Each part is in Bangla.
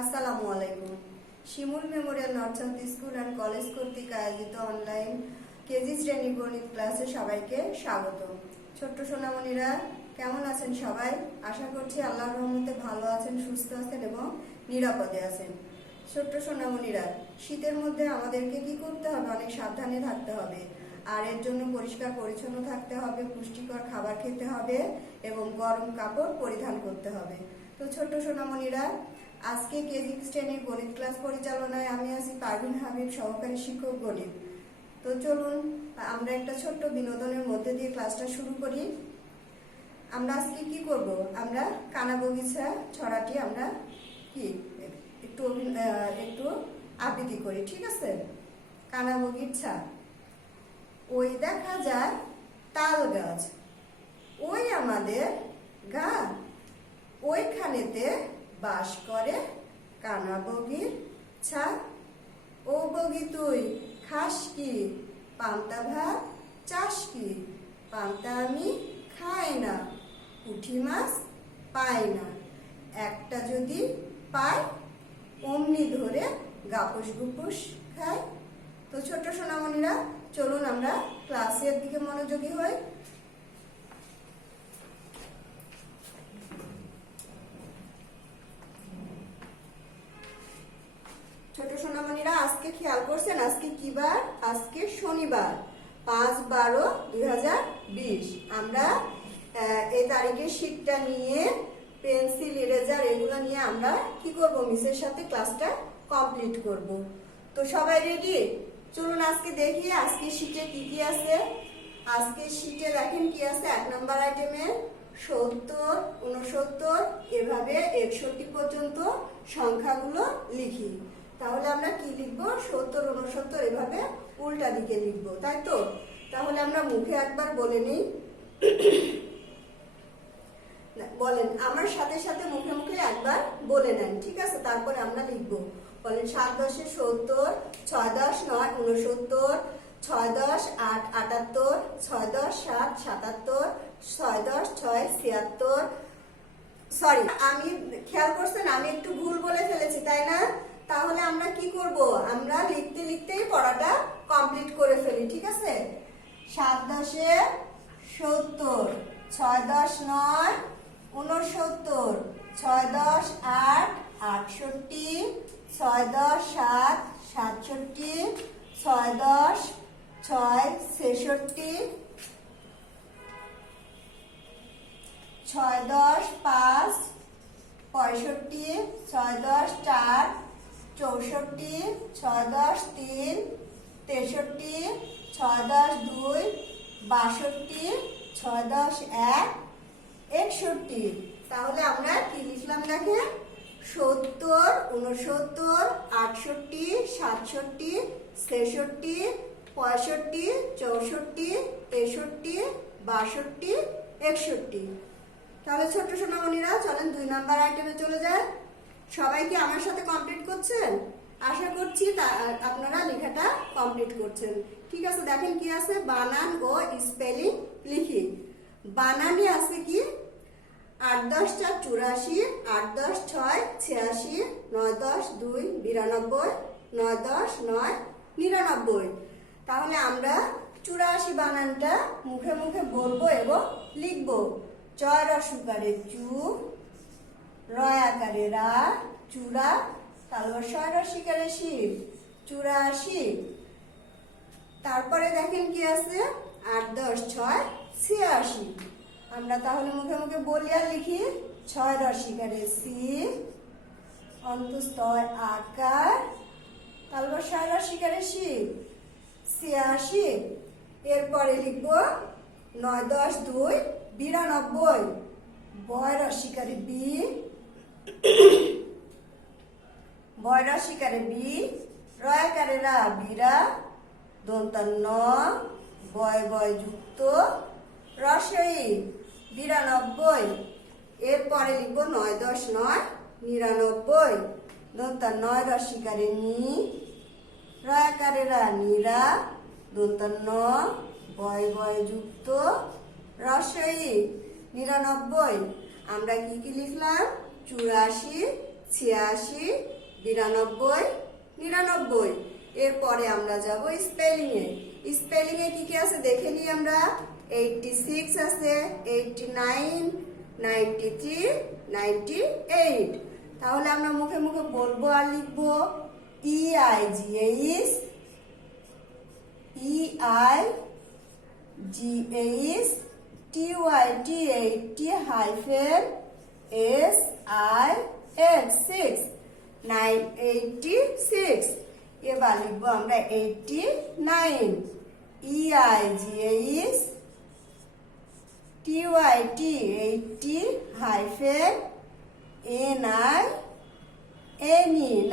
আসসালামু আলাইকুম। Shimul memorial north south school and college কর্তৃক আয়োজিত অনলাইন কেজি শ্রেণী গণিত ক্লাসে সবাইকে স্বাগত। ছোট্ট সোনামণিরা কেমন আছেন সবাই? আশা করছি আল্লাহর রহমতে ভালো আছেন, সুস্থ আছেন এবং নিরাপদে আছেন। ছোট্ট সোনামণিরা, শীতের মধ্যে আমাদেরকে কি করতে হবে? অনেক সাবধানে থাকতে হবে, আর এর জন্য পরিষ্কার পরিচ্ছন্ন থাকতে হবে, পুষ্টিকর খাবার খেতে হবে এবং গরম কাপড় পরিধান করতে হবে। তো ছোট্ট সোনামণিরা, আজকে কেজি শ্রেণীর গণিত ক্লাস পরিচালনায় আমি আছি পারভিন হাবিব, সহকারী শিক্ষক গণিত। তো চলুন আমরা একটা ছোট্ট বিনোদনের মধ্যে দিয়ে ক্লাসটা শুরু করি। আমরা আজকে কি করব? আমরা কানা বগিচা ছড়াটি আমরা কি একটু আবৃত্তি করি, ঠিক আছে? কানা বগিচা। ওই দেখা যায় তাল গাছ, ওই আমাদের গা, ওইখানেতে বাস করে কানা বগির ছা। ও বগি তুই খাস কি? পান্তা ভাত চাস কি? পান্তা আমি খাই না, পুঁটি মাছ পাই না, একটা যদি পাই অমনি ধরে গাপুস গুপুস খাই। তো ছোট্ট সোনামণিরা, চলুন আমরা ক্লাসের দিকে মনোযোগী হই। ছোট সোনামণিরা, আজকে খেয়াল করছেন আজকে কি বার? আজকে শনিবার, 5/12/2020। আমরা এই তারিখের শীটটা নিয়ে পেন্সিল, ইরেজার এগুলো নিয়ে আমরা কি করব? মিসের সাথে ক্লাসটা কমপ্লিট করব। তো সবাই রেডি? চলুন আজকে দেখি আজকে শীটে কি কি আছে। আজকে শীটে দেখেন কি আছে। 1 নম্বর আইটেমে 70, 69 এভাবে 61 পর্যন্ত সংখ্যাগুলো লিখি। তাহলে আমরা কি লিখবো? 70, 69 এভাবে উল্টা দিকে লিখবো, তাই তো? তাহলে আমরা মুখে একবার বলে নিই। বলেন, আমার সাথে সাথে মুখে মুখে একবার বলে নেন, ঠিক আছে? তারপরে আমরা লিখবো। বলেন, 7 10 70, 6 10 9 69, 6 10 8 78, 6 10 7 77, 6 10 6 76। সরি, আমি খেয়াল করছেন আমি একটু ভুল বলে ফেলেছি, তাই না? তাহলে আমরা কি করব? আমরা লিখতে লিখতেই পড়াটা কমপ্লিট করে ফেলি, ঠিক আছে? 7 10 70, 6 10 9 69, 6 10 8 68, 6 10 7 67, 6 10 6 66, 6 10 5 65, 6 10 4 64, 6 10 3 63, 6 10 2 62, 6 10 1 61। তাহলে আমরা কি লিখলাম দেখেন? 70, 69, 68, 67, 66, 65, 64, 63, 62, 61। তাহলে ছোট্ট সোনামণিরা, চলেন 2 নম্বর আইটেমে চলে যায়। সবাই কি আমার সাথে কমপ্লিট করছেন? আশা করছি আপনারা লেখাটা কমপ্লিট করছেন, ঠিক আছে? দেখেন কি আছে, বানান ও স্পেলিং লিখি। বানানে আছে কি? 8 10 4 84, 8 10 6 86, 9 10 2 92, 9 10 9 99। তাহলে আমরা 84 বানানটা মুখে মুখে বলবো এবং লিখবো। চয় রসুকারে চু, রয় আকারে রা, চূড়া। তারপর 6 রসিকারে শি, 84। তারপরে দেখেন কি আছে, 8 10 6 86। আমরা তাহলে মুখে মুখে বলি আর লিখি। 6 রসিকারে সি, অন্তস্তয় আকার, তারপর 6 রসিকারে শি, 86। এরপরে লিখবো 9 10 2 92, বয় রসিকারে বি, বয় রসিকারে বি, রয়াকারে রা, বিরা, দন্তান্ন, বয় বয় যুক্ত রসই 92। এরপরে লিখবো 9 10 9 99, দন্তান্ন 9 রসিকারে নি, রয়াকারে রা, নিরা, দন্তান্ন, বয় বয় যুক্ত রসই 99। আমরা কি কি লিখলাম? 84 86, 92, 99। এরপরে আমরা যাব স্পেলিং এ। স্পেলিং এ কি কি আছে দেখে নিই আমরা। 86 আছে, 89, 93, 98। তাহলে আমরা মুখে মুখে বলবো আর লিখবো EIGHT SIX 986। এবার লিখবো আমরা 89 EIGHT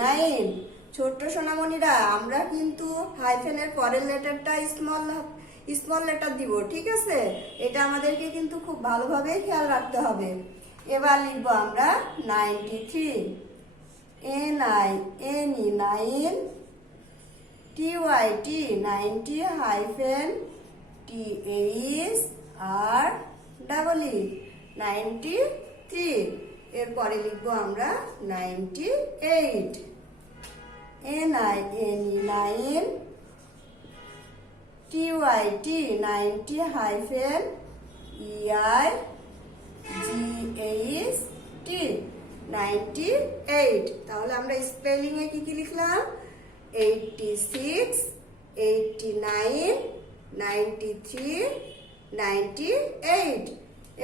9 ছোট্ট সোনামণিরা, আমরা কিন্তু হাইফেনের পরের লেটারটা স্মল লেটার দিব, ঠিক আছে? এটা আমাদেরকে কিন্তু খুব ভালোভাবে খেয়াল রাখতে হবে। এবার লিখবো আমরা 93 NINE TYT 90 93। এরপরে লিখবো আমরা 98 NINE TYT 90 EIGHT 98। তাহলে আমরা স্পেলিং এ কি কি লিখলাম? 86, 89, 93, 98।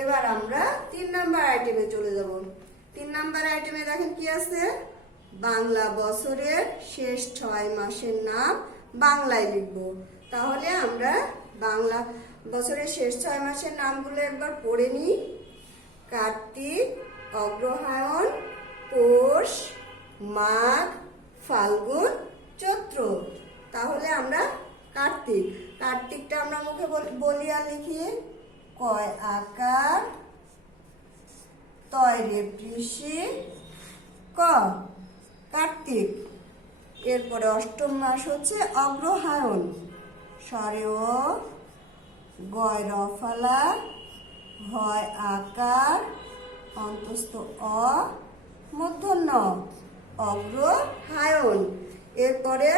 এবার আমরা 3 নাম্বার আইটেমে চলে যাব। 3 নাম্বার আইটেমে দেখেন কি আছে। বাংলা বছরের শেষ 6 মাসের নাম বাংলায় লিখব। তাহলে আমরা বাংলা বছরের শেষ 6 মাসের নামগুলো একবার পড়ে নিই। কার্তিক, অগ্রহায়ণ, পৌষ, মাঘ, ফাল্গুন, চৈত্র। তাহলে আমরা কার্তিকটা আমরা মুখে বলি আর লিখি। কয় আকার, তয় রেফৃষি, ক কার্তিক। এরপরে অষ্টম মাস হচ্ছে অগ্রহায়ণ। স্বরে ও, গয় রফালা, হয় আকার, অন্তস্থ অ, মূর্ধন্য অগ্রহায়ণ। এরপরে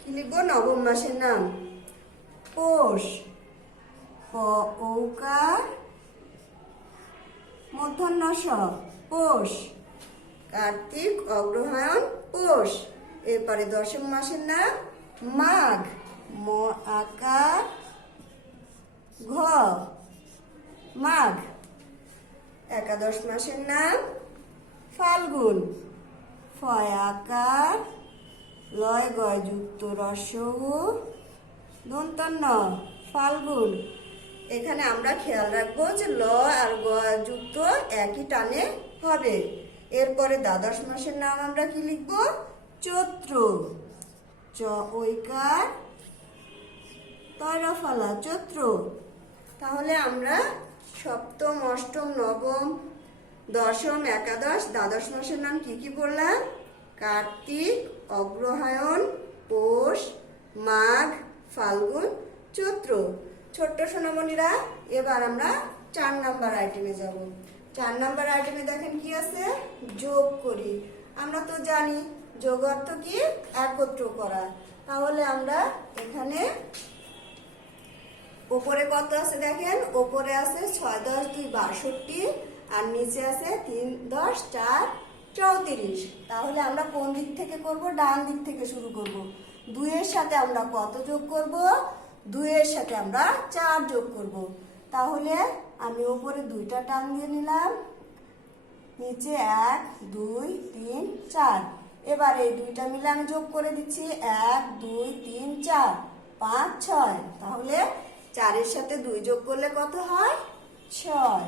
কি লিখবো? নবম মাসের নাম পৌষ। প ঔকার, মূর্ধন্য স, পৌষ। কার্তিক, অগ্রহায়ণ, পৌষ। এরপরে দশম মাসের নাম মাঘ। ম আকার, ঘ, মাঘ। একাদশ মাসের নাম ফাল্গুন। ফয় আকার, লয় গয় যুক্ত রস্যউ, দন্তন্য ফাল্গুন। এখানে আমরা খেয়াল রাখবো যে ল আর গ যুক্ত একই টানে হবে। এরপরে দ্বাদশ মাসের নাম আমরা কি লিখবো? চৈত্র। চ ঐকার, তয়রফালা, চৈত্র। তাহলে আমরা সপ্তম, অষ্টম, নবম, দশম, একাদশ, দ্বাদশ মাসের নাম কি কি বললাম? কার্তিক, অগ্রহায়ণ, পৌষ, মাঘ, ফাল্গুন, চৈত্র। ছোট্ট সোনামণিরা, এবার আমরা 4 নাম্বার আইটেমে যাব। 4 নাম্বার আইটেমে দেখেন কি আছে। যোগ করি। আমরা তো জানি যোগ অর্থ কি? একত্র করা। তাহলে আমরা এখানে উপরে কত আছে দেখেন। উপরে আছে 6 10 2 62 আর নিচে আছে 3 10 4 34। তাহলে আমরা কোন দিক থেকে করব? ডান দিক থেকে শুরু করব। 2 এর সাথে আমরা কত যোগ করব? 2 এর সাথে আমরা 4 যোগ করব। তাহলে আমি উপরে 2টা টান দিয়ে নিলাম, নিচে 1 2 3 4। এবার এই 2টা মিলে আমি যোগ করে দিচ্ছি। 1 2 3 4 5 6। তাহলে 4 এর সাথে 2 যোগ করলে কত হয়? 6।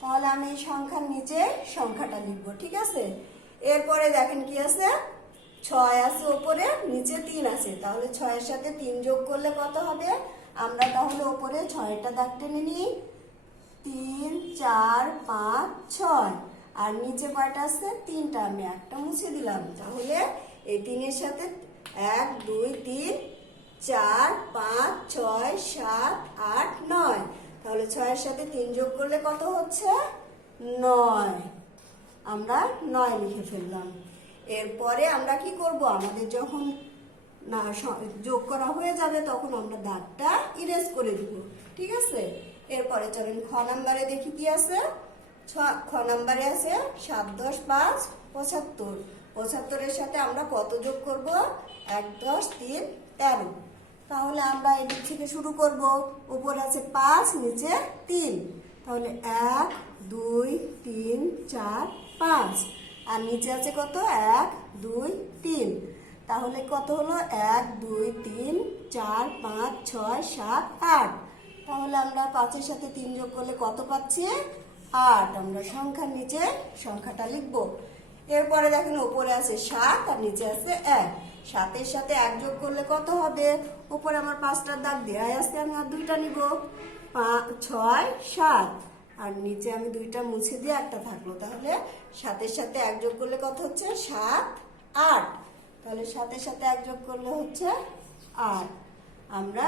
তাহলে আমি এই সংখ্যার নিচে সংখ্যাটা লিখবো, ঠিক আছে? এরপরে দেখেন কি আছে। 6 আছে উপরে, নিচে 3 আছে। তাহলে 6 এর সাথে 3 যোগ করলে কত হবে? আমরা তাহলে উপরে 6টা দাগ টেনে নিই। 3 4 5 6। আর নিচে কয়টা আছে? 3টা। আমি একটা মুছে দিলাম। তাহলে এই 3 এর সাথে 1 2 3 4 5 6 7 8 9। তাহলে 6 এর সাথে 3 যোগ করলে কত হচ্ছে? 9। আমরা 9 লিখে ফেললাম। এরপরে আমরা কি করব, আমাদের যখন না যোগ করা হয়ে যাবে তখন আমরা দাগটা ইরেজ করে দিব, ঠিক আছে। এরপরে চলেন খ নাম্বারে দেখি কি আছে। খ নাম্বারে আছে 7 10 5 75। 75-এর সাথে আমরা কত যোগ করব? 1 10 3 13। তাহলে আমরা এদিক থেকে শুরু করব। উপরে আছে 5, নিচে 3, তাহলে 1 2 3 4 5, আর নিচে আছে কত? 1 2 3। তাহলে কত হলো? 1 2 3 4 5 6 7 8। তাহলে আমরা 5-এর সাথে 3 যোগ করলে কত পাচ্ছি? 8। আমরা সংখ্যার নিচে সংখ্যাটা লিখব। এরপরে দেখেন উপরে আছে 7 আর নিচে আছে 1। 7-এর সাথে 1 যোগ করলে কত হবে? উপরে আমার 5টার দাগ দেওয়াই আছে, আমি আর 2টা নিব। 5 6 7, আর নিচে আমি 2টা মুছে দিয়ে একটা থাকলো। তাহলে 7-এর সাথে 1 যোগ করলে কত হচ্ছে? 7 8। তাহলে 7-এর সাথে 1 যোগ করলে হচ্ছে 8। আমরা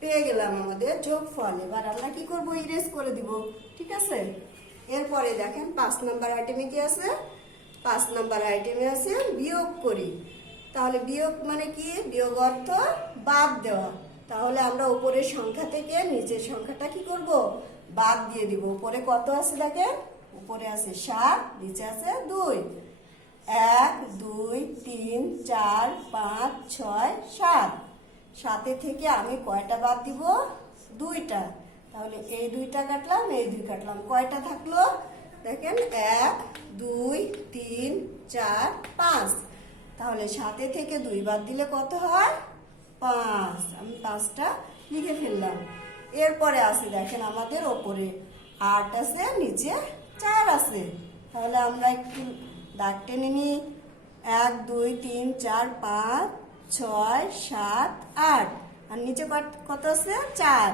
পেয়ে গেলাম আমাদের যোগফল। এবার আমরা কি করব? ইরেজ করে দিব, ঠিক আছে। এরপরে দেখেন 5 নাম্বার আইটেমে কি আছে? 5 নাম্বার আইটেমে আছে বিয়োগ করি। তাহলে বিয়োগ মানে কি? বিয়োগ অর্থ বাদ দেওয়া। তাহলে আমরা উপরের সংখ্যা থেকে নিচের সংখ্যাটা কি করব? বাদ দিয়ে দিব। উপরে কত আছে দেখেন? উপরে আছে 7, নিচে আছে 2। 1 2 3 4 5 6 7। 7 থেকে আমি কয়টা বাদ দিব? 2টা। তাহলে এই 2টা কাটলাম, এই 2 কাটলাম, কয়টা থাকলো? দেখেন 1 2 3 4 5। তাহলে 7 থেকে 2 বাদ দিলে কত হয়? 5। আমি 5টা লিখে ফেললাম। এরপরে আছে দেখেন আমাদের ওপরে 8 আছে, নিচে 4 আছে। তাহলে আমরা একটু দাগ টেনে নিই। 1 2 3 4 5 6 7 8, আর নিচে কত আছে? 4।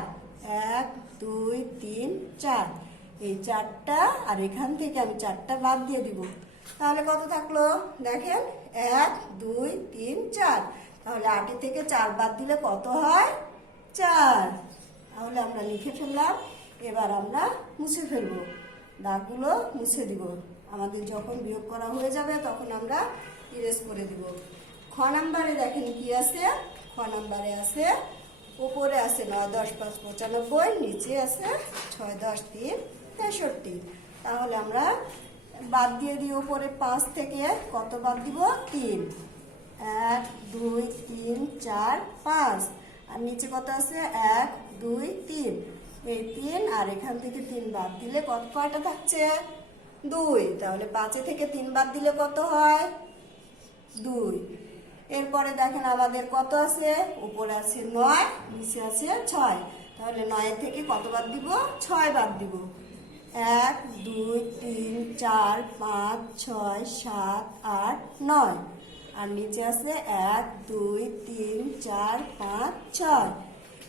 1 2 3 4। এই 4টা আর এখান থেকে আমি 4টা বাদ দিয়ে দিব। তাহলে কত থাকলো? দেখেন 1 2 3 4। তাহলে 8 থেকে 4 বাদ দিলে কত হয়? 4। তাহলে আমরা লিখে ফেললাম। এবার আমরা মুছে ফেলবো, দাগগুলো মুছে দিব। আমাদের যখন বিয়োগ করা হয়ে যাবে তখন আমরা ইরেজ করে দিব। খ নাম্বারে দেখেন কি আছে? খ নাম্বারে আছে উপরে আছে 9 10 5 95, নিচে আছে 6 10 3 63। তাহলে আমরা বাদ দিয়ে দিই। উপরে 5 থেকে কত বাদ দিব? 3। 1 2 3 4 5, আর নিচে কত আছে? 1 2 3। এই 3 আর এখান থেকে 3 বাদ দিলে কয়টা থাকছে? 2। তাহলে 5 থেকে 3 বাদ দিলে কত হয়? 2। এরপরে দেখেন আমাদের কত আছে? উপরে আছে 9, নিচে আছে 6। তাহলে 9 থেকে কত বাদ দিব? 6 বাদ দিব। 1 2 3 4 5 6 7 8 9, আর নিচে আছে 1 2 3 4 5 6।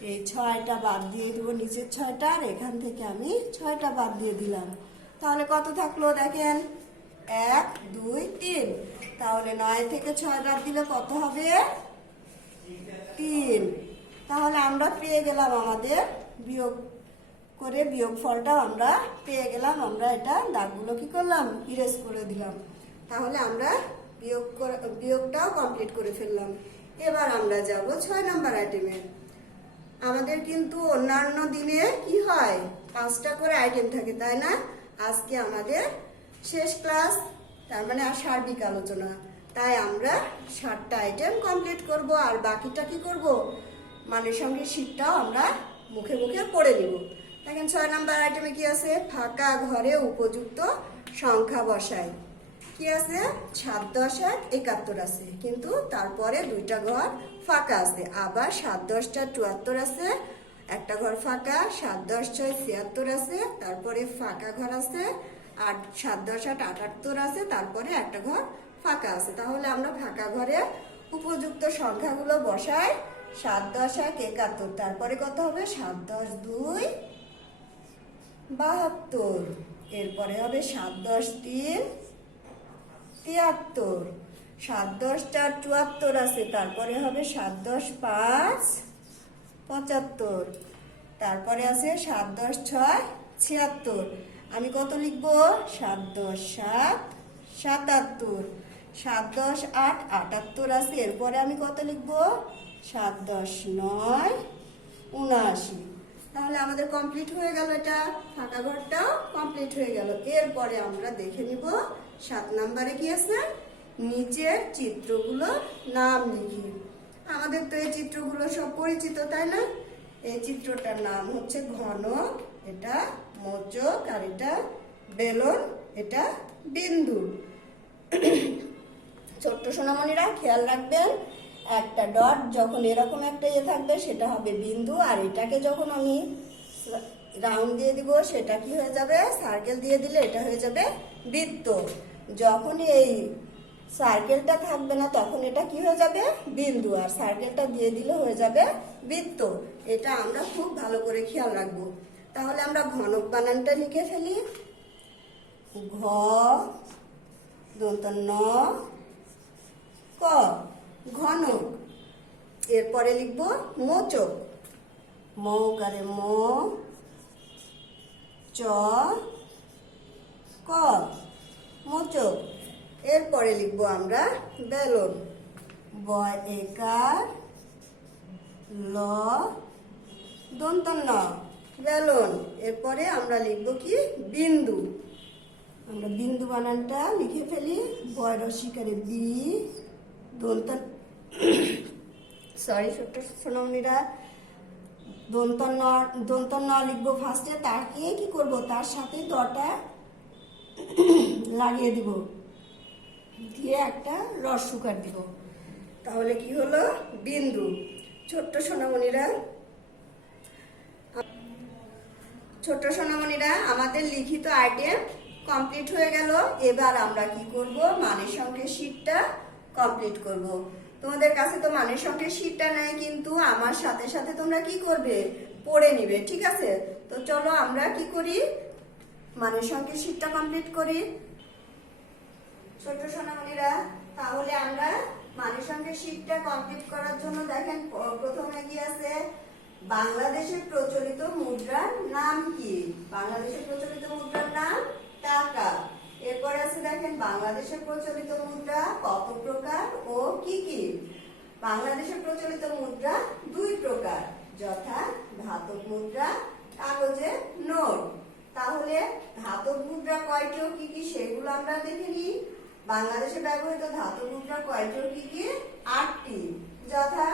এই 6টা বাদ দিয়ে দিব, নিচের 6টা, আর এখান থেকে আমি 6টা বাদ দিয়ে দিলাম। তাহলে কত থাকলো দেখেন? 1 2 3। তাহলে 9 থেকে 6 বাদ দিলে কত হবে? 3। তাহলে আমরা পেয়ে গেলাম আমাদের বিয়োগ করে বিয়োগফলটা আমরা পেয়ে গেলাম। আমরা এটা দাগগুলো কি করলাম? ইরেজ করে দিলাম। তাহলে আমরা বিয়োগটাও কমপ্লিট করে ফেললাম। এবার আমরা যাব 6 নাম্বার আইটেমে। আমাদের কিন্তু অন্যান্য দিনে কি হয়? 5টা করে আইটেম থাকে, তাই না? আজকে আমাদের শেষ ক্লাস, তার মানে আর সার্বিক আলোচনা, তাই আমরা 7টা আইটেম কমপ্লিট করব। আর বাকিটা কি করব? মানের সঙ্গে শীটটাও আমরা মুখে মুখে পড়ে নিব। দেখেন 6 নাম্বার আইটেমে কি আছে? ফাঁকা ঘরে উপযুক্ত সংখ্যা বসাই। কি আছে? 7 10 1 71 আছে, কিন্তু তারপরে 2টা ঘর ফাঁকা আছে। আবার 7 10 74 আছে, একটা ঘর ফাঁকা। 7 10 6 76 আছে, তারপরে ফাঁকা ঘর আছে। আর 7 10 8 78 আছে, তারপরে একটা ঘর ফাঁকা আছে। তাহলে আমরা ফাঁকা ঘরে উপযুক্ত সংখ্যাগুলো বসাই। 7 10 1 71, তারপরে কত হবে? 7 10 2 72, এরপরে হবে 7 10 3 73। 7 10 4 74 আছে, তারপরে হবে 7 10 5 75, তারপরে আছে 7 10 6 76, আমি কত লিখবো? 7 10 7 77, 7 10 8 78 আছে। এরপরে আমি কত লিখবো? 7 10 9 79। তাহলে আমাদের কমপ্লিট হয়ে গেল, এটা ফাঁকা ঘরটাও কমপ্লিট হয়ে গেল। এরপরে আমরা দেখে নিব 7 নম্বরে কি আছে, নিচের চিত্রগুলোর নাম লিখি। আমাদের তো এই চিত্রগুলো সব পরিচিত, তাই না? এই চিত্রটার নাম হচ্ছে ঘনক, এটা মোচক, আর এটা বেলন, এটা বিন্দু। ছোট্ট সোনামণিরা খেয়াল রাখবেন, একটা ডট যখন এরকম একটা থাকবে সেটা হবে বিন্দু, আর এটাকে যখন আমি রাউন্ড দিয়ে দিব সেটা কি হয়ে যাবে, সার্কেল দিয়ে দিলে এটা হয়ে যাবে বৃত্ত। যখন এই সার্কেলটা থাকবে না তখন এটা কি হয়ে যাবে, বিন্দু, আর সার্কেলটা দিয়ে দিলে হয়ে যাবে বৃত্ত। এটা আমরা খুব ভালো করে খেয়াল রাখবো। তাহলে আমরা ঘনক বানানটা লিখে ফেলি। ঘ দন্ত ন ক, ঘনক। এরপরে লিখব মোচক, মৌকারে ম চ ক, মোচক। এরপরে লিখব আমরা বেলন, ব একার ল দন্ত ন, বেলন। এরপরে আমরা লিখব কি, বিন্দু। আমরা বিন্দু বানানটা লিখে ফেলি। বয় রসিকারে বি দন্ত সরি ছোট্ট সোনামণিরা, দন্ত ন লিখবো ফার্স্টে, তাকে কি করব, তার সাথে দটা লাগিয়ে দিব, দিয়ে একটা রস্যকার দিব, তাহলে কি হলো, বিন্দু। ছোট্ট সোনামণিরা, আমাদের লিখিত আইটেম কমপ্লিট হয়ে গেল। এবার আমরা কি করব, মানের সংখ্যা শীটটা কমপ্লিট করব। তোমাদের কাছে তো মানের সংখ্যা শীটটা নাই, কিন্তু আমার সাথে সাথে তোমরা কি করবে, পড়ে নিবে, ঠিক আছে? তো চলো আমরা কি করি, মানের সংখ্যা শীটটা কমপ্লিট করি। ছোট সোনামণিরা, তাহলে আমরা মানের সংখ্যা শীটটা কমপ্লিট করার জন্য দেখেন প্রথমে কি আছে, বাংলাদেশের প্রচলিত মুদ্রার নাম কি? বাংলাদেশের প্রচলিত মুদ্রার নাম টাকা। এরপরে আছে দেখেন বাংলাদেশের প্রচলিত মুদ্রা কত প্রকার ও কি কি? বাংলাদেশের প্রচলিত মুদ্রা 2 প্রকার, যথা ধাতব মুদ্রা, কাগজের নোট। তাহলে ধাতব মুদ্রা কয়টি ও কি কি সেগুলো আমরা দেখে নিই। বাংলাদেশে ব্যবহৃত ধাতব মুদ্রা কয়টি ও কি কি? 8টি, যথা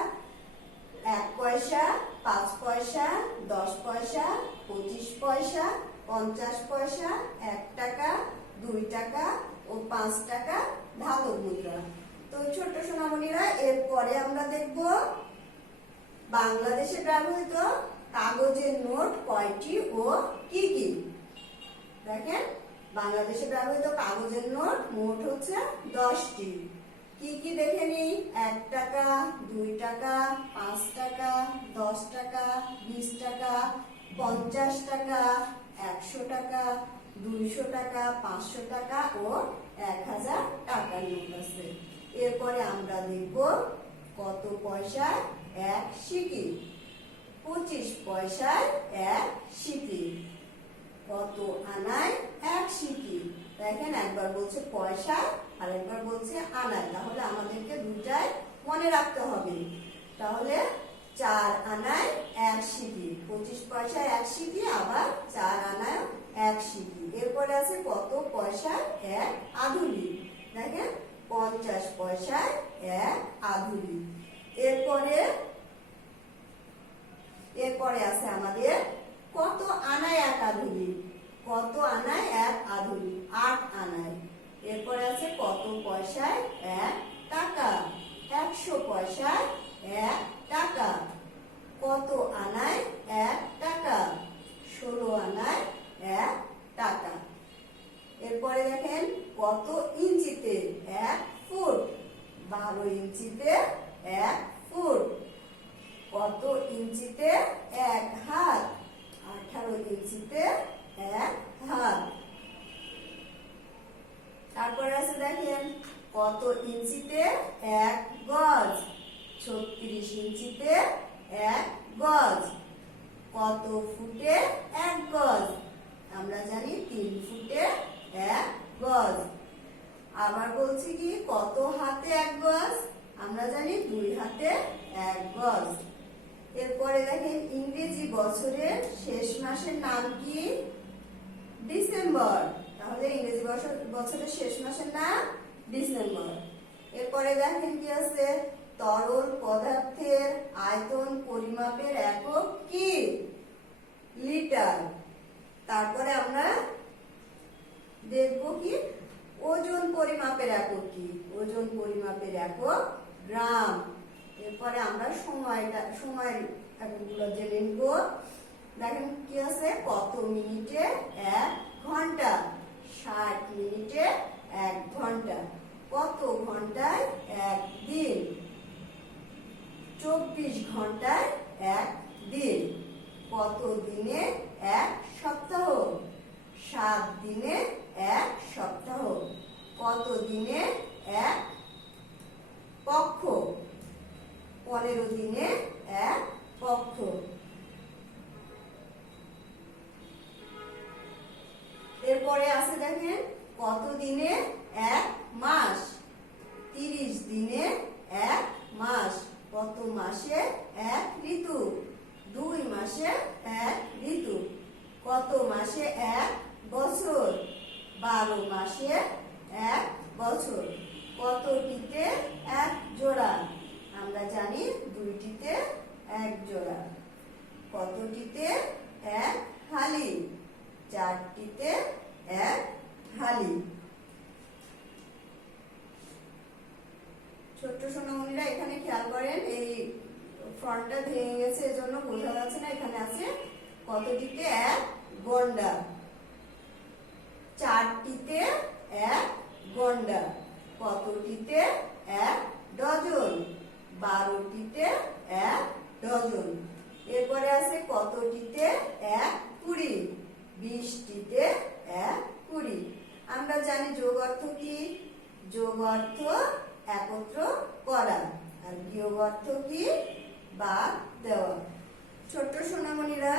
1 পয়সা, 5 পয়সা, 10 পয়সা, 25 পয়সা, 50 পয়সা, 1 টাকা, 2 টাকা ও 5 টাকা ধাতব মুদ্রা। তো ছোট্ট সোনামণিরা, এরপরে আমরা দেখব বাংলাদেশে ব্যবহৃত কাগজের নোট কয়টি ও কি কি। দেখেন বাংলাদেশে ব্যবহৃত কাগজের নোট মোট হচ্ছে 10টি। কি কি দেখে নিই, 1 টাকা, 2 টাকা, 5 টাকা, 10 টাকা, 20 টাকা, 50 টাকা, 100 টাকা, 200 টাকা, 500 টাকা ও 1000 টাকার নোট আছে। এরপরে আমরা দেখব কত পয়সায় 1 সিকি, 25 পয়সায় 1 সিকি, কত আনায় 1 সিকি। দেখেন একবার বলছে পয়সা আর একবার বলছে আনায়, তাহলে আমাদেরকে দুটাই মনে রাখতে হবে। তাহলে 4 আনায় 1 সিকি, 25 পয়সায় 1 সিকি, আবার 4 আনায় 1 সিকি। এরপরে আছে কত পয়সায় 1 আধুলি। দেখেন 50 পয়সায় 1 আধুলি। এরপরে আছে আমাদের কত আনায় 1 আধুলি। কত আনায় 1 আধুলি, 8 আনায়। এরপরে আছে কত পয়সায় 1 টাকা, 100 পয়সায় 1 টাকা। কত আনায় 1 টাকা, 16 আনায় 1 টাকা। এরপরে দেখেন কত ইঞ্চিতে 1 ফুট, 12 ইঞ্চিতে 1 ফুট। কত ইঞ্চিতে 1 হাত, 18 ইঞ্চিতে 1 হাত। তারপরে আছে দেখেন কত ইঞ্চিতে 1 গজ, 36 ইঞ্চিতে 1 গজ। কত ফুটে 1 গজ, আমরা জানি 3 ফুটে 1 গজ। আবার বলছি কি কত হাতে 1 গজ? আমরা জানি 2 হাতে 1 গজ। এরপরে দেখেন ইংরেজি বছরের শেষ মাসের নাম কি? ডিসেম্বর। তাহলে ইংরেজি বছরের শেষ মাসের নাম ডিসেম্বর। এরপরে দেখেন কি আছে? তরল পদার্থের আয়তন পরিমাপের একক কি? লিটার। তারপরে আমরা দেখব কি ওজন পরিমাপের একক কি? ওজন পরিমাপের একক গ্রাম। এরপরে আমরা সময়ের এককগুলো জেনে নিব। দেখেন কি আছে? কত মিনিটে 1 ঘন্টা? 60 মিনিটে 1 ঘন্টা। কত ঘন্টায় 1 দিন? 24 ঘন্টায় 1 দিন। কত দিনে 1 সপ্তাহ? 7 দিনে 1 সপ্তাহ। কত দিনে 1 পক্ষ? 15 দিনে 1 পক্ষ। এরপরে আছে দেখেন কত দিনে 1 মাস? 30 দিনে 1 মাস। কত মাসে 1 ঋতু? 2 মাসে 1 ঋতু। কত মাসে 1 বছর? 12 মাসে 1 বছর। কতটিতে 1 জোড়া? আমরা জানি 2টিতে 1 জোড়া। কতটিতে 1 হালি? 4টিতে 1 হালি। ছোট্ট সোনামণিরা এখানে খেয়াল করেন, এই ফ্রন্টটা ভেঙে গেছে এজন্য বোঝা যাচ্ছে না। এখানে আছে কতটিতে 1 গন্ডা? 4টিতে 1 গন্ডা। কতটিতে 1 ডজন? 12টিতে 1 ডজন। এরপরে আছে কতটিতে 1 কুড়ি? 20টিতে 1 কুড়ি। আমরা জানি যোগ অর্থ কি? যোগ অর্থ একত্র করা, আর বিয়োগ অর্থ কি? বাদ দেওয়া। ছোট্ট সোনামণিরা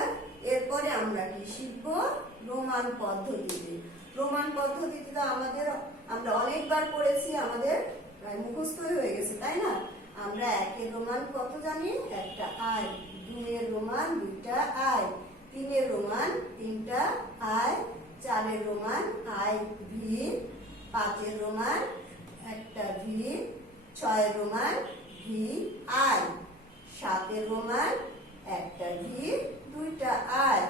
এরপরে আমরা কি শিখব? রোমান পদ্ধতিতে। রোমান পদ্ধতিতে তো আমরা অনেকবার পড়েছি, আমাদের মুখস্থই হয়ে গেছে, তাই না? আমরা 1 রোমান কত জানি? 1টা আই। 2 রোমান 2টা আই। 3 রোমান 3টা I. 4 Roman I V. 5 Roman 1টা V. 6 Roman V I. 7 Roman 1টা ভি 2টা আই।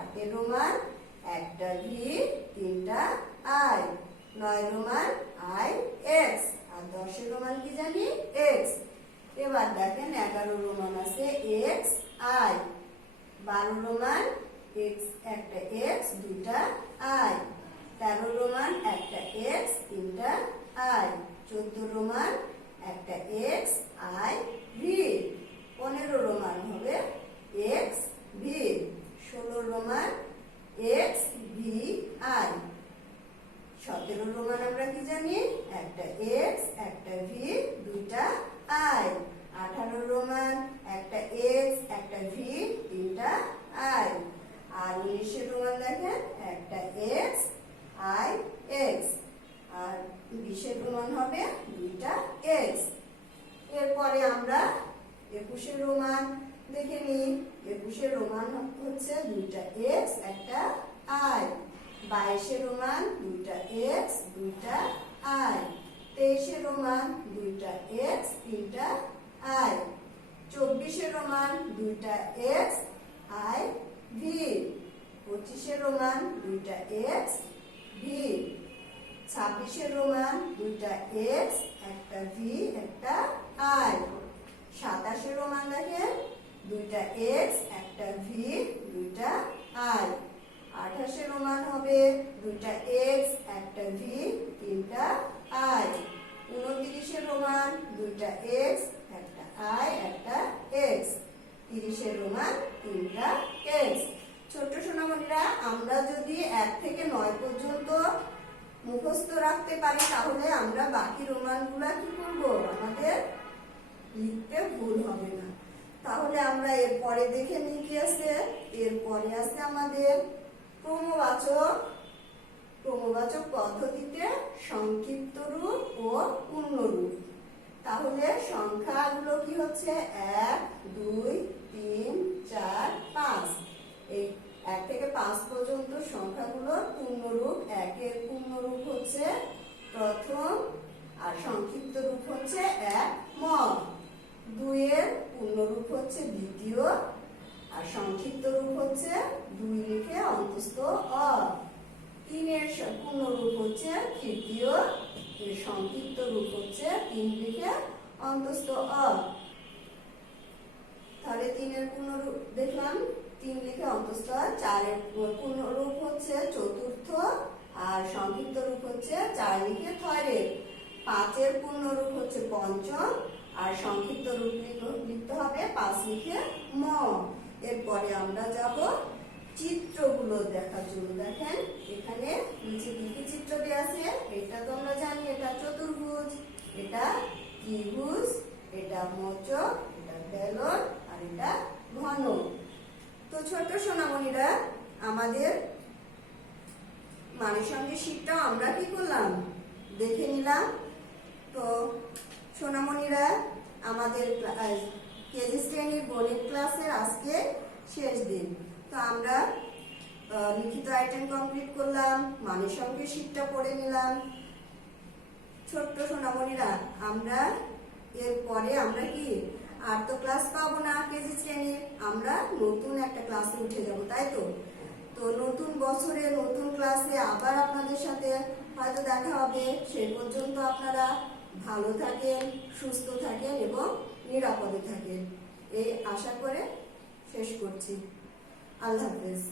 8 রোমান 1টা ভি 3টা আই। 9 Roman I X. আর 10 রোমান কি জানি? এক্স। এবার দেখেন 11 রোমান আছে এক্স আই। 12 রোমান এক্স 1টা এক্স 2টা আই। 13 রোমান 1টা এক্স 3টা আই। 14 রোমান 1টা এক্স আই ভি। 15 রোমান হবে X V. 16 Roman X V I. 17 Roman আমরা কি জানি? 1টা এক্স 1টা ভি 2টা আই। 18 রোমান 1টা এক্স 1টা ভি 3টা আই। আর 19 রোমান দেখেন 1টা এক্স আই এক্স। আর 20 রোমান হবে 2টা এক্স। এরপরে আমরা 21 রোমান দেখে নিই। 21 রোমান হচ্ছে 2টা এক্স 1টা আই। 22 রোমান 2টা এক্স 2টা আই। 23 রোমান 2টা এক্স 3টা আই। 24 রোমান 2টা এক্স আই ভি। 25 রোমান 2টা এক্স ভি। 26 রোমান 2টা এক্স 1টা ভি 1টা আই। 27 রোমান দেখেন 2টা এক্স 1টা ভি 2টা আই। 28 রোমান হবে 2টা এক্স 1টা ভি 3টা আই। 29 রোমান 2টা এক্স 1টা আই 1টা এক্স। 30 রোমান 3টা এক্স। ছোট্ট সোনামণিরা আমরা যদি 1 থেকে 9 পর্যন্ত মুখস্থ রাখতে পারি তাহলে আমরা বাকি রোমানগুলা কি করব? আমাদের লিখতে ভুল হবে না। তাহলে আমরা এরপরে দেখে নিই কি আছে। এরপরে আছে আমাদের ক্রমবাচক পদ্ধতিতে সংক্ষিপ্ত রূপ ও পূর্ণ রূপ। তাহলে সংখ্যাগুলো কি হচ্ছে 1, 2, 3, 4, 5। এই 1 থেকে 5 পর্যন্ত সংখ্যাগুলোর পূর্ণরূপ। 1 এর পূর্ণরূপ হচ্ছে প্রথম, আর সংক্ষিপ্ত রূপ হচ্ছে 1 ম। 2 এর পূর্ণরূপ হচ্ছে দ্বিতীয়, আর সংক্ষিপ্ত রূপ হচ্ছে 2 লিখে অন্তস্থ অ। 3 এর পূর্ণরূপ হচ্ছে তৃতীয়, এর সংক্ষিপ্ত রূপ হচ্ছে 3 লিখে অন্তস্থ অ। তাহলে 3 এর পূর্ণরূপ দেখলাম, 3 লিখে অন্তস্থ অ। 4 এর পূর্ণরূপ হচ্ছে চতুর্থ, আর সংক্ষিপ্ত রূপ হচ্ছে 4 লিখে থরের। 5 এর পূর্ণরূপ হচ্ছে পঞ্চম, আর সংক্ষিপ্ত রূপ লিখতে হবে 5 লিখে ম। এরপরে আমরা যাব চিত্রগুলো দেখার জন্য। দেখেন এখানে নিচে কি কি চিত্র দেওয়া আছে। এটা তো আমরা জানি, এটা চতুর্ভুজ, এটা ত্রিভুজ, এটা মোচক, এটা বেলন, আর এটা ঘন। তো ছোট সোনামণিরা, আমাদের মানের সঙ্গে শীটটা আমরা কি করলাম দেখে নিলাম। তো সোনামণিরা, আমাদের কেজি শ্রেণীর গণিত ক্লাসের আজকে শেষ দিন। তো আমরা লিখিত আইটেম কমপ্লিট করলাম, মানের সঙ্গে শীটটা পড়ে নিলাম। ছোট্ট সোনামণিরা, আমরা এরপরে আমরা কি আর তো ক্লাস পাবো না কেজি শ্রেণীর, আমরা নতুন একটা ক্লাসে উঠে যাব, তাই তো? তো নতুন বছরে নতুন ক্লাসে আবার আপনাদের সাথে হয়তো দেখা হবে। সেই পর্যন্ত আপনারা ভালো থাকেন, সুস্থ থাকেন এবং নিরাপদে থাকেন, এই আশা করে শেষ করছি। আল্লাহ হাফেজ।